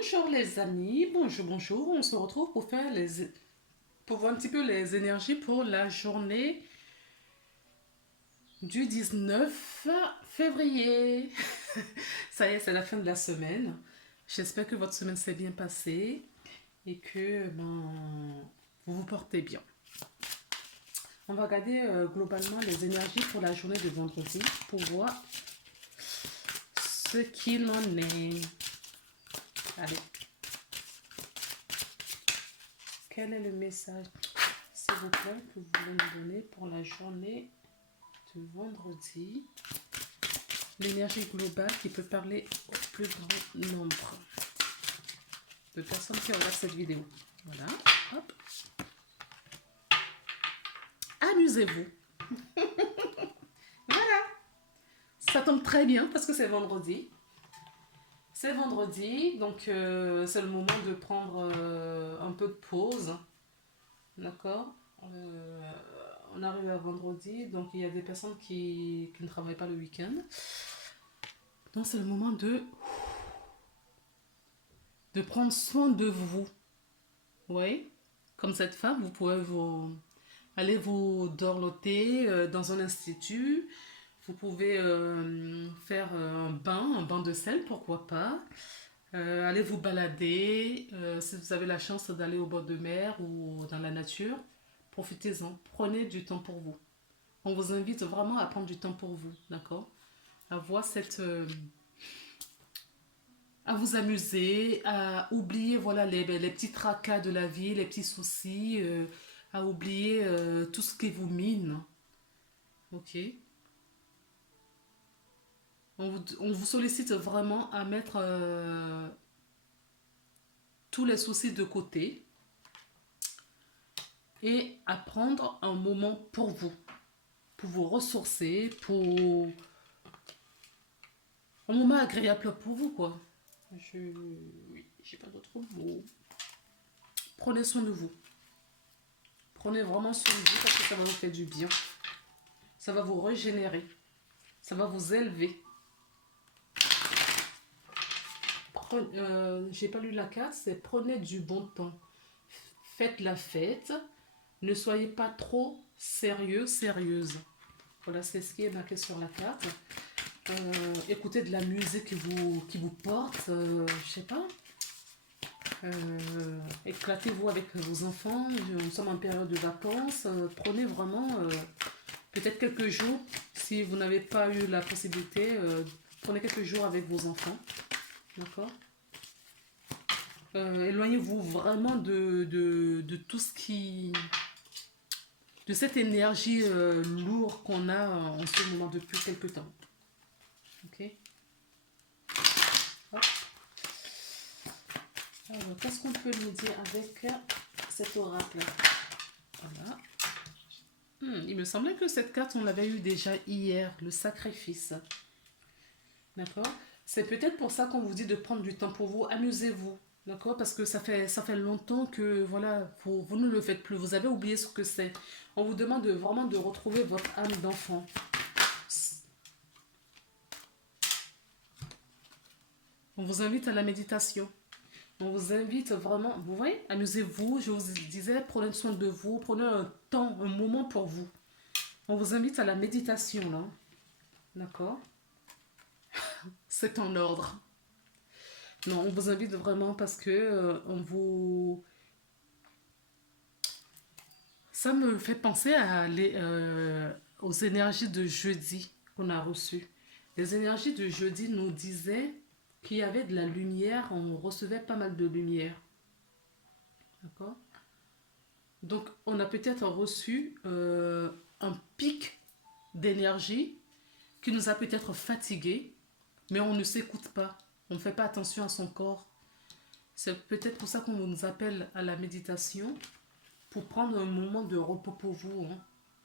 Bonjour les amis, bonjour, bonjour. On se retrouve pour faire pour voir un petit peu les énergies pour la journée du 19 février. Ça y est, c'est la fin de la semaine. J'espère que votre semaine s'est bien passée et que vous vous portez bien. On va regarder globalement les énergies pour la journée de vendredi pour voir ce qu'il en est. Allez. Quel est le message, s'il vous plaît, que vous voulez me donner pour la journée de vendredi? L'énergie globale qui peut parler au plus grand nombre de personnes qui regardent cette vidéo. Voilà. Hop. Amusez-vous. Voilà. Ça tombe très bien parce que c'est vendredi. C'est vendredi, donc c'est le moment de prendre un peu de pause. D'accord. On arrive à vendredi, donc il y a des personnes qui ne travaillent pas le week-end. Donc c'est le moment de prendre soin de vous. Oui. Comme cette femme, vous pouvez aller vous dorloter dans un institut. Vous pouvez faire un bain de sel, pourquoi pas. Allez vous balader. Si vous avez la chance d'aller au bord de mer ou dans la nature, profitez-en. Prenez du temps pour vous. On vous invite vraiment à prendre du temps pour vous, d'accord? Avoir à vous amuser, à oublier voilà, les petits tracas de la vie, les petits soucis, à oublier tout ce qui vous mine, ok? On vous sollicite vraiment à mettre tous les soucis de côté et à prendre un moment pour vous ressourcer, pour un moment agréable pour vous, quoi. Oui, j'ai pas d'autre mot. Prenez soin de vous. Prenez vraiment soin de vous parce que ça va vous faire du bien. Ça va vous régénérer. Ça va vous élever. J'ai pas lu la carte, c'est prenez du bon temps. Faites la fête. Ne soyez pas trop sérieux, sérieuse. Voilà, c'est ce qui est marqué sur la carte. Écoutez de la musique qui vous porte, je sais pas. Éclatez-vous avec vos enfants. Nous sommes en période de vacances. Prenez vraiment peut-être quelques jours. Si vous n'avez pas eu la possibilité, prenez quelques jours avec vos enfants. D'accord. Éloignez-vous vraiment de tout ce qui... de cette énergie lourde qu'on a en ce moment depuis quelques temps. Ok. Hop. Alors, qu'est-ce qu'on peut nous dire avec cet oracle? Voilà. Il me semblait que cette carte, on l'avait eu déjà hier, le sacrifice. D'accord. C'est peut-être pour ça qu'on vous dit de prendre du temps pour vous. Amusez-vous. D'accord. Parce que ça fait longtemps que voilà, vous ne le faites plus. Vous avez oublié ce que c'est. On vous demande vraiment de retrouver votre âme d'enfant. On vous invite à la méditation. On vous invite vraiment, vous voyez, amusez-vous. Je vous disais, prenez soin de vous. Prenez un temps, un moment pour vous. On vous invite à la méditation, là. D'accord. C'est en ordre. Non, on vous invite vraiment parce que ça me fait penser aux énergies de jeudi qu'on a reçues. Les énergies de jeudi nous disaient qu'il y avait de la lumière, on recevait pas mal de lumière. D'accord. Donc, on a peut-être reçu un pic d'énergie qui nous a peut-être fatigués, mais on ne s'écoute pas. On ne fait pas attention à son corps. C'est peut-être pour ça qu'on nous appelle à la méditation, pour prendre un moment de repos pour vous. Hein.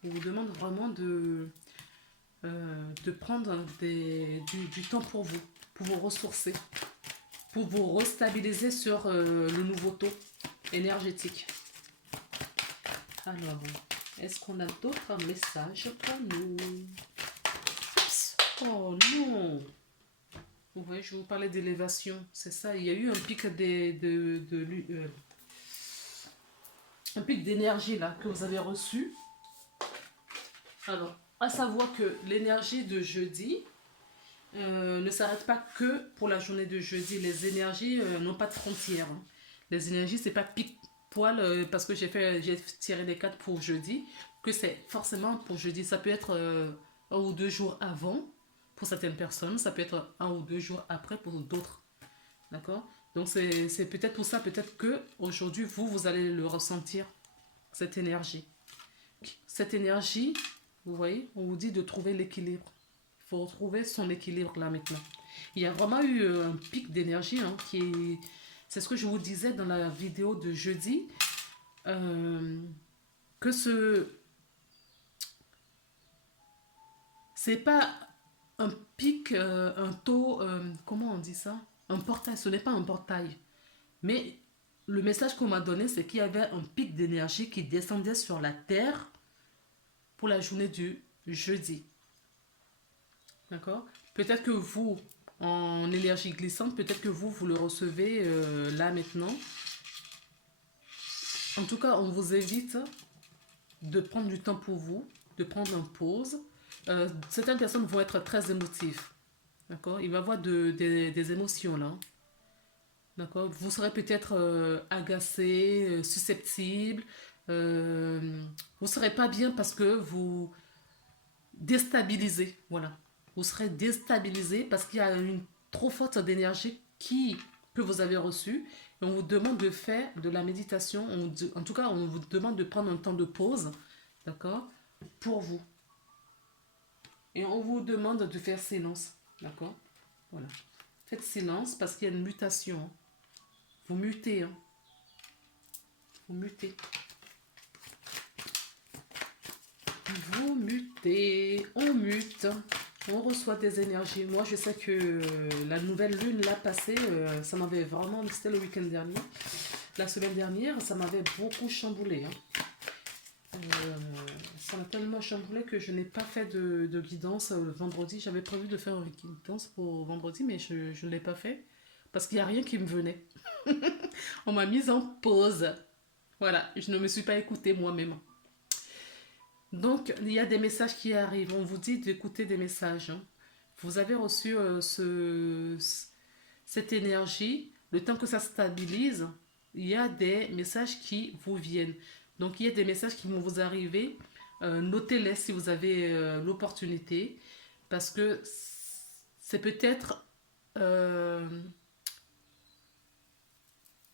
On vous demande vraiment de prendre du temps pour vous ressourcer, pour vous restabiliser sur le nouveau taux énergétique. Alors, est-ce qu'on a d'autres messages pour nous? Oh non! Vous voyez, je vous parlais d'élévation. C'est ça, il y a eu un pic un pic d'énergie là que vous avez reçu. Alors, à savoir que l'énergie de jeudi ne s'arrête pas que pour la journée de jeudi. Les énergies n'ont pas de frontières, hein. Les énergies, c'est pas pic poil parce que j'ai tiré des cartes pour jeudi, que c'est forcément pour jeudi. Ça peut être 1 ou 2 jours avant pour certaines personnes, ça peut être 1 ou 2 jours après pour d'autres. D'accord? Donc c'est peut-être pour ça, peut-être que aujourd'hui vous allez le ressentir, cette énergie. Cette énergie, vous voyez, on vous dit de trouver l'équilibre. Il faut retrouver son équilibre là maintenant. Il y a vraiment eu un pic d'énergie hein, c'est ce que je vous disais dans la vidéo de jeudi, que c'est pas un pic, un taux, comment on dit ça? Un portail, ce n'est pas un portail. Mais le message qu'on m'a donné, c'est qu'il y avait un pic d'énergie qui descendait sur la Terre pour la journée du jeudi. D'accord? Peut-être que vous, en énergie glissante, peut-être que vous le recevez là maintenant. En tout cas, on vous invite de prendre du temps pour vous, de prendre une pause. Certaines personnes vont être très émotives. D'accord? Il va y avoir des émotions là. D'accord? Vous serez peut-être agacé, susceptible. Vous ne serez pas bien parce que vous déstabilisez. Voilà. Vous serez déstabilisé parce qu'il y a une trop forte d'énergie que vous avez reçue. Et on vous demande de faire de la méditation. En tout cas, on vous demande de prendre un temps de pause. D'accord? Pour vous. Et on vous demande de faire silence. D'accord? Voilà. Faites silence parce qu'il y a une mutation. Vous mutez. Hein. Vous mutez. Vous mutez. On mute. On reçoit des énergies. Moi, je sais que la nouvelle lune, là, passée, ça m'avait vraiment... C'était le week-end dernier. La semaine dernière, ça m'avait beaucoup chamboulé. Hein. Ça m'a tellement chamboulé que je n'ai pas fait de guidance vendredi. J'avais prévu de faire une guidance pour vendredi, mais je ne l'ai pas fait. Parce qu'il n'y a rien qui me venait. On m'a mise en pause. Voilà, je ne me suis pas écoutée moi-même. Donc, il y a des messages qui arrivent. On vous dit d'écouter des messages. Hein. Vous avez reçu cette énergie. Le temps que ça stabilise, il y a des messages qui vous viennent. Donc, il y a des messages qui vont vous arriver. Notez-les si vous avez l'opportunité. Parce que c'est peut-être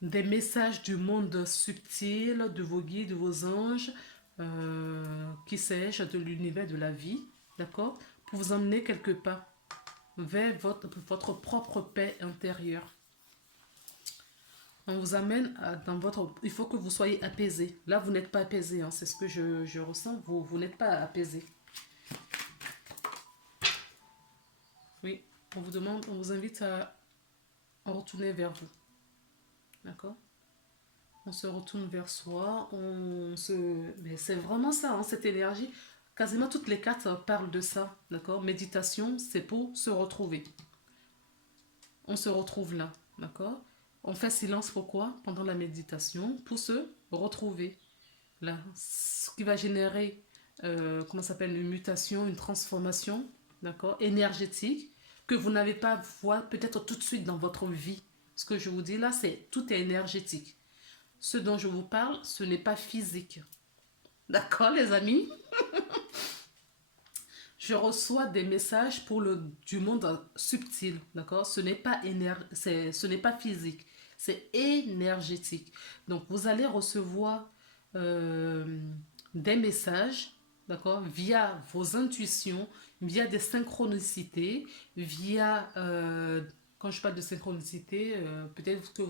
des messages du monde subtil, de vos guides, de vos anges, qui sais-je, de l'univers de la vie, d'accord, pour vous emmener quelque part vers votre propre paix intérieure. On vous amène dans votre... Il faut que vous soyez apaisé. Là, vous n'êtes pas apaisé, hein, c'est ce que je ressens. Vous n'êtes pas apaisé. Oui, on vous invite à retourner vers vous. D'accord? On se retourne vers soi, mais c'est vraiment ça, hein, cette énergie. Quasiment toutes les cartes parlent de ça, d'accord? Méditation, c'est pour se retrouver. On se retrouve là, d'accord? On fait silence, pourquoi? Pendant la méditation, pour se retrouver là. Ce qui va générer, comment ça s'appelle, une mutation, une transformation, d'accord? Énergétique, que vous n'avez pas voir peut-être tout de suite dans votre vie. Ce que je vous dis là, tout est énergétique. Ce dont je vous parle, ce n'est pas physique. D'accord, les amis? Je reçois des messages du monde subtil. D'accord? Ce n'est pas physique. C'est énergétique. Donc, vous allez recevoir des messages, d'accord, via vos intuitions, via des synchronicités, via... quand je parle de synchronicité, peut-être que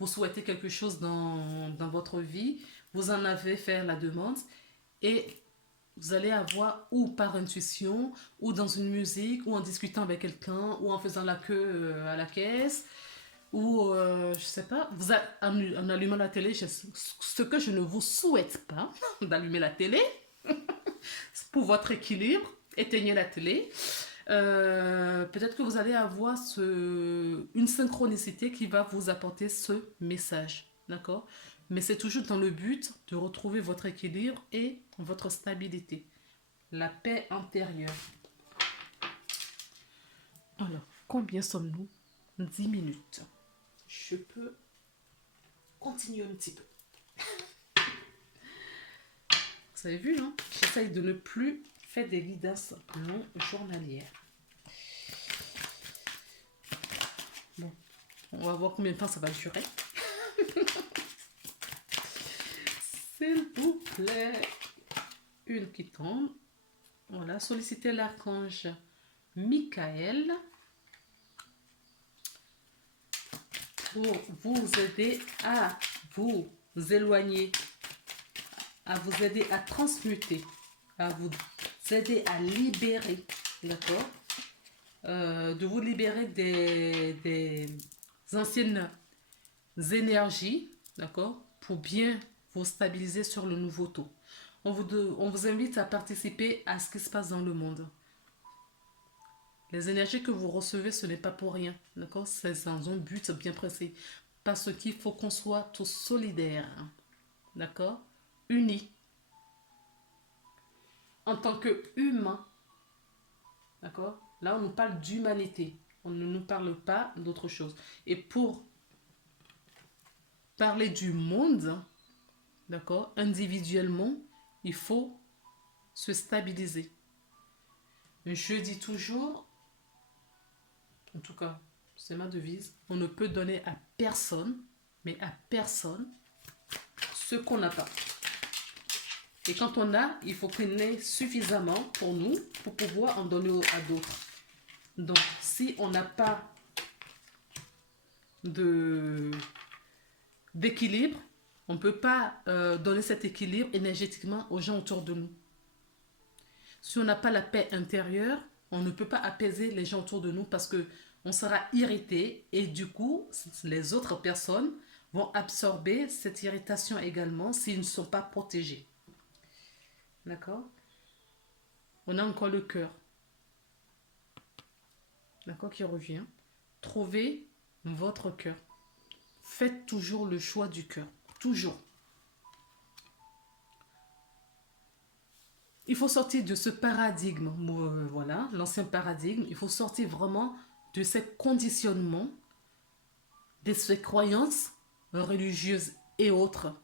vous souhaitez quelque chose dans votre vie, vous en avez fait la demande et vous allez avoir ou par intuition, ou dans une musique, ou en discutant avec quelqu'un, ou en faisant la queue à la caisse, ou je sais pas, en allumant la télé, ce que je ne vous souhaite pas, d'allumer la télé, pour votre équilibre, éteignez la télé. Peut-être que vous allez avoir une synchronicité qui va vous apporter ce message. D'accord? Mais c'est toujours dans le but de retrouver votre équilibre et votre stabilité. La paix intérieure. Alors, combien sommes-nous? 10 minutes. Je peux continuer un petit peu. Vous avez vu, non? J'essaye de ne plus faire des guidances longs journalières. Bon, on va voir combien de temps ça va durer. S'il vous plaît. Une qui tombe. Voilà, sollicitez l'archange Michael pour vous aider à vous éloigner, à vous aider à transmuter, à vous aider à libérer, d'accord, de vous libérer des anciennes énergies, d'accord, pour bien vous stabiliser sur le nouveau taux. On vous invite à participer à ce qui se passe dans le monde. Les énergies que vous recevez, ce n'est pas pour rien, d'accord? C'est dans un but bien précis. Parce qu'il faut qu'on soit tous solidaires, d'accord? Unis. En tant qu'humains, d'accord? Là, on nous parle d'humanité. On ne nous parle pas d'autre chose. Et pour parler du monde, d'accord? Individuellement, il faut se stabiliser. Je dis toujours, en tout cas, c'est ma devise, on ne peut donner à personne, mais à personne, ce qu'on n'a pas. Et quand on a, il faut qu'il y en ait suffisamment pour nous, pour pouvoir en donner à d'autres. Donc, si on n'a pas d'équilibre, on ne peut pas donner cet équilibre énergétiquement aux gens autour de nous. Si on n'a pas la paix intérieure, on ne peut pas apaiser les gens autour de nous parce que on sera irrité et du coup, les autres personnes vont absorber cette irritation également s'ils ne sont pas protégés. D'accord? On a encore le cœur. D'accord, qui revient. Trouvez votre cœur. Faites toujours le choix du cœur. Toujours. Il faut sortir de ce paradigme, voilà, l'ancien paradigme. Il faut sortir vraiment de ces conditionnements, de ces croyances religieuses et autres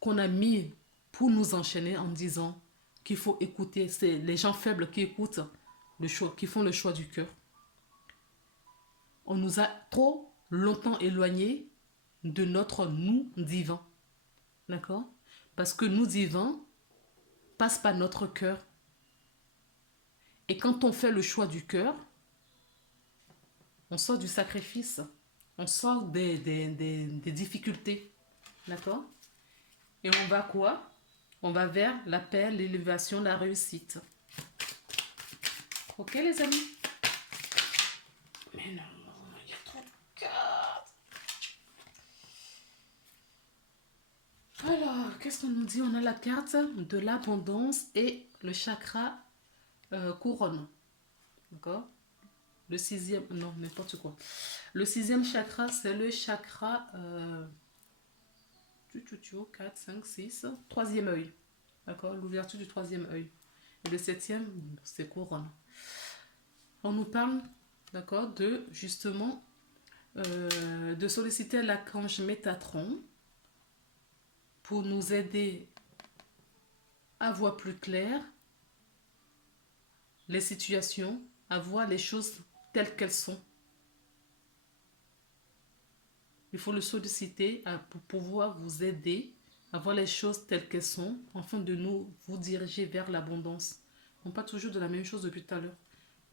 qu'on a mis pour nous enchaîner en disant qu'il faut écouter. C'est les gens faibles qui écoutent le choix, qui font le choix du cœur. On nous a trop longtemps éloignés de notre nous divin. D'accord? Parce que nous divin passe par notre cœur. Et quand on fait le choix du cœur, on sort du sacrifice, on sort des difficultés. D'accord? Et on va quoi? On va vers la paix, l'élévation, la réussite. Ok les amis? Mais non, il y a trop de cartes. Alors, qu'est-ce qu'on nous dit? On a la carte de l'abondance et le chakra couronne. D'accord? Le sixième, non, n'importe quoi. Le sixième chakra, c'est le chakra 4, 5, 6, troisième œil. D'accord? L'ouverture du troisième œil. Et le septième, c'est couronne. On nous parle, d'accord, de justement de solliciter l'archange Métatron pour nous aider à voir plus clair les situations, à voir les choses telles qu'elles sont. Il faut le solliciter pour pouvoir vous aider à voir les choses telles qu'elles sont, afin de vous diriger vers l'abondance. On parle toujours de la même chose depuis tout à l'heure.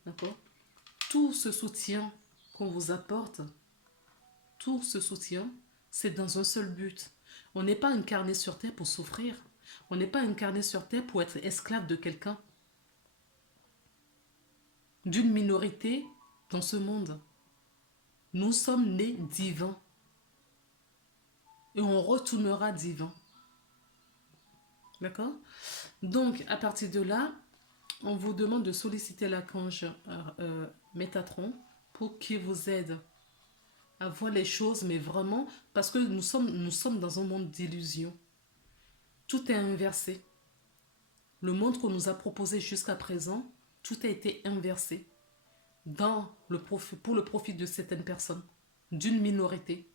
D'accord? Tout ce soutien qu'on vous apporte, tout ce soutien, c'est dans un seul but. On n'est pas incarné sur Terre pour souffrir. On n'est pas incarné sur Terre pour être esclave de quelqu'un, d'une minorité dans ce monde. Nous sommes nés divins. Et on retournera divin. D'accord? Donc, à partir de là, On vous demande de solliciter l'archange Métatron pour qu'il vous aide à voir les choses, mais vraiment, parce que nous sommes dans un monde d'illusions. Tout est inversé. Le monde qu'on nous a proposé jusqu'à présent, tout a été inversé pour le profit de certaines personnes, d'une minorité.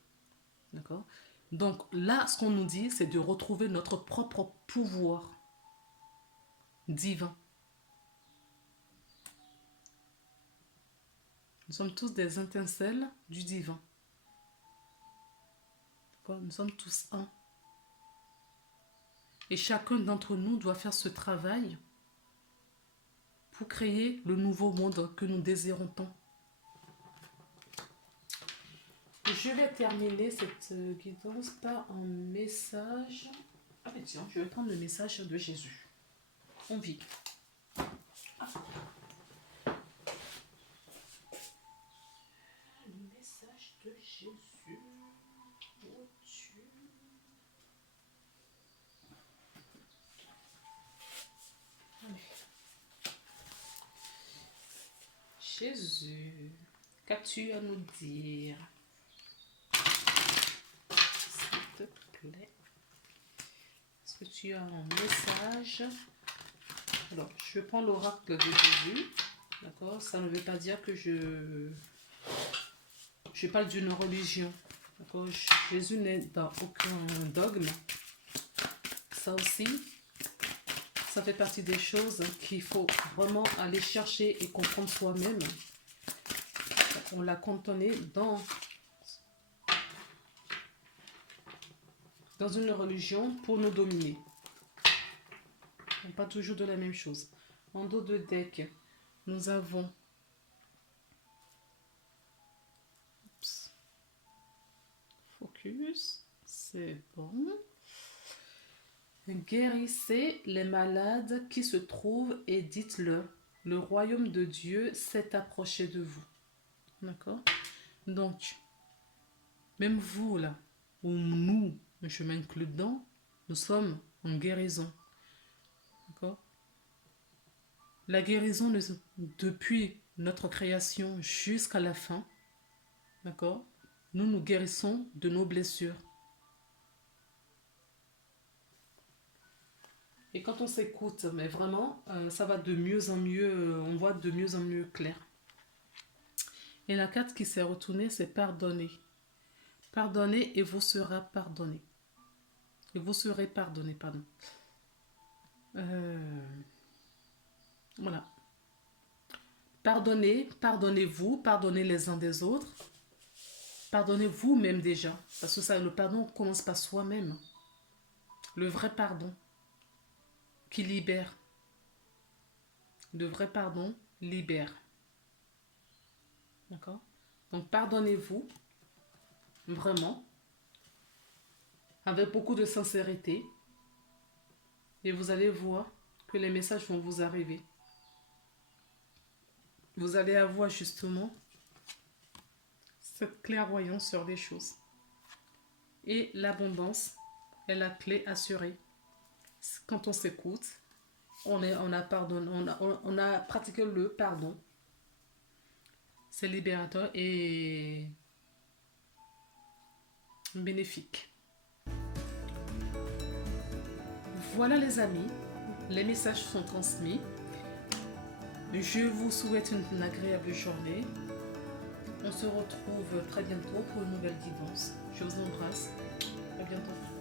D'accord? Donc là, ce qu'on nous dit, c'est de retrouver notre propre pouvoir divin. Nous sommes tous des étincelles du divin. D'accord? Nous sommes tous un. Et chacun d'entre nous doit faire ce travail pour créer le nouveau monde que nous désirons tant. Je vais terminer cette guidance par un message. Ah mais tiens, je vais prendre le message de Jésus. On vit. Ah. Le message de Jésus. Oh Dieu. Allez. Jésus, qu'as-tu à nous dire? S'il te plaît. Est-ce que tu as un message? Alors, je prends l'oracle de Jésus. D'accord? Ça ne veut pas dire que je parle d'une religion. D'accord? Jésus n'est dans aucun dogme. Ça aussi, ça fait partie des choses qu'il faut vraiment aller chercher et comprendre soi-même. On l'a cantonné dans une religion pour nous dominer. Pas toujours de la même chose. En dos de deck, nous avons focus, c'est bon. Guérissez les malades qui se trouvent et dites-leur, le royaume de Dieu s'est approché de vous. D'accord? Donc, même vous là, ou nous, je m'inclus dedans, nous sommes en guérison. D'accord? La guérison depuis notre création jusqu'à la fin, d'accord? Nous guérissons de nos blessures. Et quand on s'écoute, mais vraiment, ça va de mieux en mieux, on voit de mieux en mieux clair. Et la carte qui s'est retournée, c'est pardonner. Pardonnez et vous serez pardonné. Et vous serez pardonné, pardon. Voilà. Pardonnez, pardonnez-vous, pardonnez les uns des autres. Pardonnez vous-même déjà. Parce que ça, le pardon commence par soi-même. Le vrai pardon qui libère. Le vrai pardon libère. D'accord? Donc pardonnez-vous. Vraiment. Avec beaucoup de sincérité. Et vous allez voir que les messages vont vous arriver. Vous allez avoir justement cette clairvoyance sur les choses. Et l'abondance est la clé assurée. Quand on s'écoute, on a pratiqué le pardon. C'est libérateur et bénéfique. Voilà les amis, les messages sont transmis. Je vous souhaite une agréable journée. On se retrouve très bientôt pour une nouvelle guidance. Je vous embrasse. À bientôt.